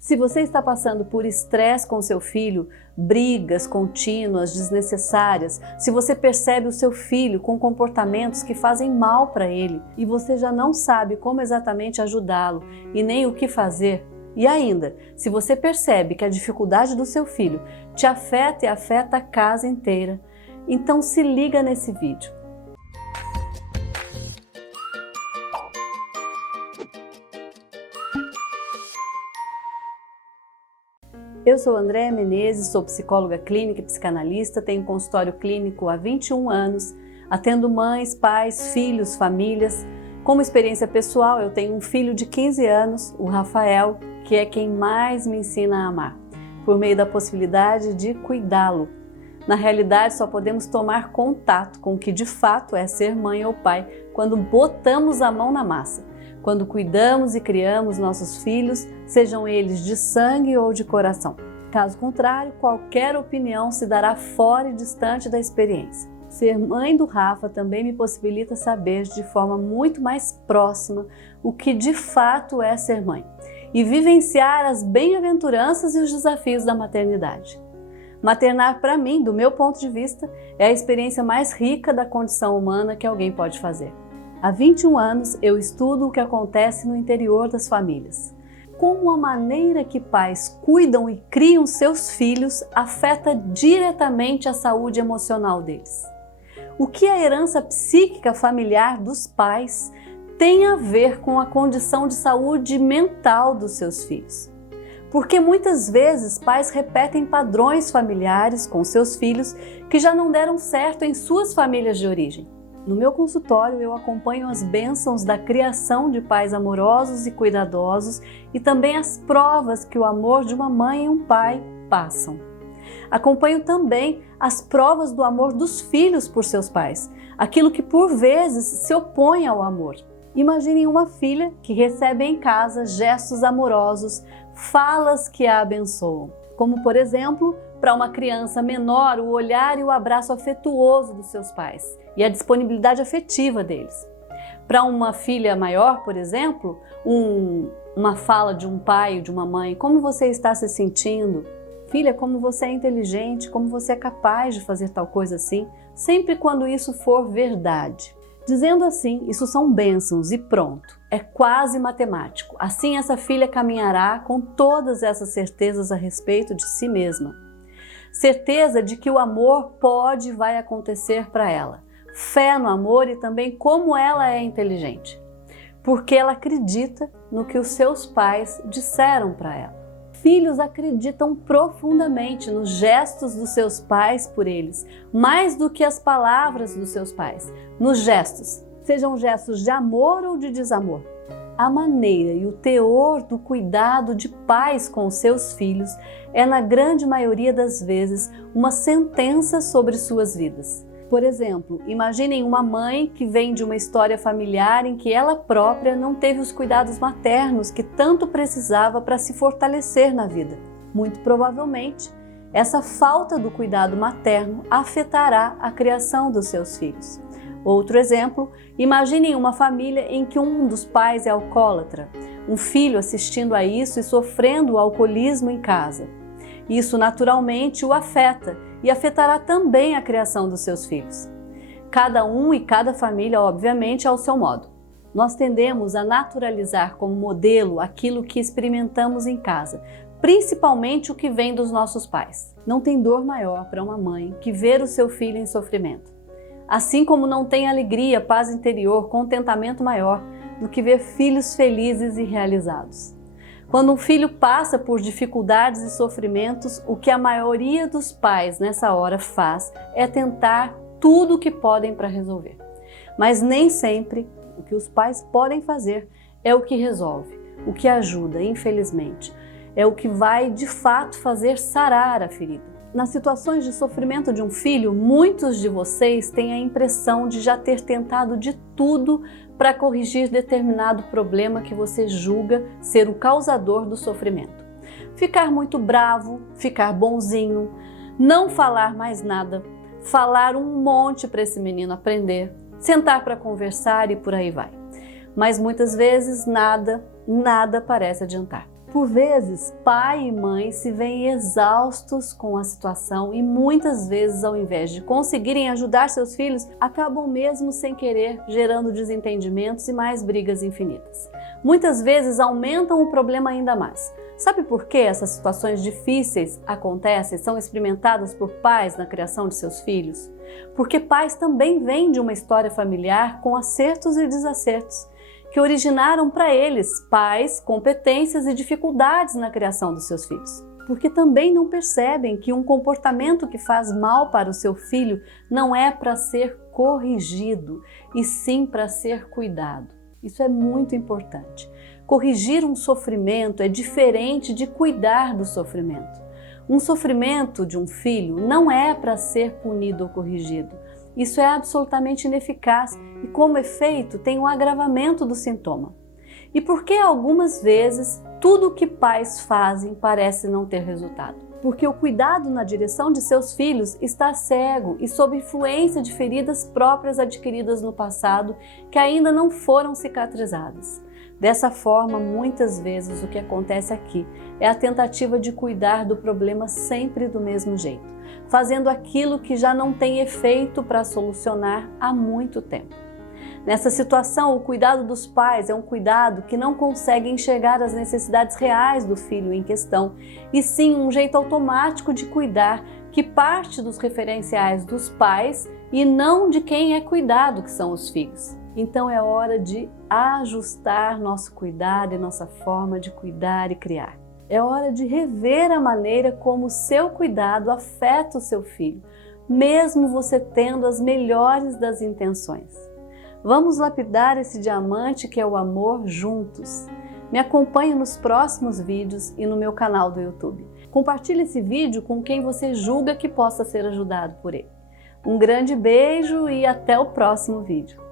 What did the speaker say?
Se você está passando por estresse com seu filho, brigas contínuas, desnecessárias, se você percebe o seu filho com comportamentos que fazem mal para ele e você já não sabe como exatamente ajudá-lo e nem o que fazer, e ainda, se você percebe que a dificuldade do seu filho te afeta e afeta a casa inteira, então se liga nesse vídeo. Eu sou Andréa Menezes, sou psicóloga clínica e psicanalista, tenho consultório clínico há 21 anos, atendo mães, pais, filhos, famílias. Como experiência pessoal, eu tenho um filho de 15 anos, o Rafael, que é quem mais me ensina a amar, por meio da possibilidade de cuidá-lo. Na realidade, só podemos tomar contato com o que de fato é ser mãe ou pai quando botamos a mão na massa. Quando cuidamos e criamos nossos filhos, sejam eles de sangue ou de coração. Caso contrário, qualquer opinião se dará fora e distante da experiência. Ser mãe do Rafa também me possibilita saber de forma muito mais próxima o que de fato é ser mãe e vivenciar as bem-aventuranças e os desafios da maternidade. Maternar, para mim, do meu ponto de vista, é a experiência mais rica da condição humana que alguém pode fazer. Há 21 anos eu estudo o que acontece no interior das famílias. Como a maneira que pais cuidam e criam seus filhos afeta diretamente a saúde emocional deles. O que a herança psíquica familiar dos pais tem a ver com a condição de saúde mental dos seus filhos. Porque muitas vezes pais repetem padrões familiares com seus filhos que já não deram certo em suas famílias de origem. No meu consultório, eu acompanho as bênçãos da criação de pais amorosos e cuidadosos e também as provas que o amor de uma mãe e um pai passam. Acompanho também as provas do amor dos filhos por seus pais, aquilo que por vezes se opõe ao amor. Imaginem uma filha que recebe em casa gestos amorosos, falas que a abençoam, como por exemplo, para uma criança menor, o olhar e o abraço afetuoso dos seus pais e a disponibilidade afetiva deles. Para uma filha maior, por exemplo, uma fala de um pai ou de uma mãe: como você está se sentindo? Filha, como você é inteligente, como você é capaz de fazer tal coisa assim, sempre quando isso for verdade. Dizendo assim, isso são bênçãos e pronto, é quase matemático. Assim essa filha caminhará com todas essas certezas a respeito de si mesma. Certeza de que o amor pode e vai acontecer para ela. Fé no amor e também como ela é inteligente. Porque ela acredita no que os seus pais disseram para ela. Filhos acreditam profundamente nos gestos dos seus pais por eles, mais do que as palavras dos seus pais, nos gestos, sejam gestos de amor ou de desamor. A maneira e o teor do cuidado de pais com seus filhos é, na grande maioria das vezes, uma sentença sobre suas vidas. Por exemplo, imaginem uma mãe que vem de uma história familiar em que ela própria não teve os cuidados maternos que tanto precisava para se fortalecer na vida. Muito provavelmente, essa falta do cuidado materno afetará a criação dos seus filhos. Outro exemplo, imaginem uma família em que um dos pais é alcoólatra, um filho assistindo a isso e sofrendo o alcoolismo em casa. Isso naturalmente o afeta e afetará também a criação dos seus filhos. Cada um e cada família, obviamente, ao seu modo. Nós tendemos a naturalizar como modelo aquilo que experimentamos em casa, principalmente o que vem dos nossos pais. Não tem dor maior para uma mãe que ver o seu filho em sofrimento. Assim como não tem alegria, paz interior, contentamento maior do que ver filhos felizes e realizados. Quando um filho passa por dificuldades e sofrimentos, o que a maioria dos pais nessa hora faz é tentar tudo o que podem para resolver. Mas nem sempre o que os pais podem fazer é o que resolve, o que ajuda, infelizmente. É o que vai de fato fazer sarar a ferida. Nas situações de sofrimento de um filho, muitos de vocês têm a impressão de já ter tentado de tudo para corrigir determinado problema que você julga ser o causador do sofrimento. Ficar muito bravo, ficar bonzinho, não falar mais nada, falar um monte para esse menino aprender, sentar para conversar e por aí vai. Mas muitas vezes nada parece adiantar. Por vezes, pai e mãe se veem exaustos com a situação e muitas vezes, ao invés de conseguirem ajudar seus filhos, acabam mesmo sem querer gerando desentendimentos e mais brigas infinitas. Muitas vezes aumentam o problema ainda mais. Sabe por que essas situações difíceis acontecem, são experimentadas por pais na criação de seus filhos? Porque pais também vêm de uma história familiar com acertos e desacertos, que originaram para eles, pais, competências e dificuldades na criação dos seus filhos. Porque também não percebem que um comportamento que faz mal para o seu filho não é para ser corrigido, e sim para ser cuidado. Isso é muito importante. Corrigir um sofrimento é diferente de cuidar do sofrimento. Um sofrimento de um filho não é para ser punido ou corrigido. Isso é absolutamente ineficaz e, como efeito, tem um agravamento do sintoma. E por que algumas vezes tudo o que pais fazem parece não ter resultado? Porque o cuidado na direção de seus filhos está cego e sob influência de feridas próprias adquiridas no passado que ainda não foram cicatrizadas. Dessa forma, muitas vezes o que acontece aqui é a tentativa de cuidar do problema sempre do mesmo jeito, fazendo aquilo que já não tem efeito para solucionar há muito tempo. Nessa situação, o cuidado dos pais é um cuidado que não consegue enxergar as necessidades reais do filho em questão, e sim um jeito automático de cuidar que parte dos referenciais dos pais e não de quem é cuidado, que são os filhos. Então é hora de ajustar nosso cuidado e nossa forma de cuidar e criar. É hora de rever a maneira como o seu cuidado afeta o seu filho, mesmo você tendo as melhores das intenções. Vamos lapidar esse diamante que é o amor juntos. Me acompanhe nos próximos vídeos e no meu canal do YouTube. Compartilhe esse vídeo com quem você julga que possa ser ajudado por ele. Um grande beijo e até o próximo vídeo.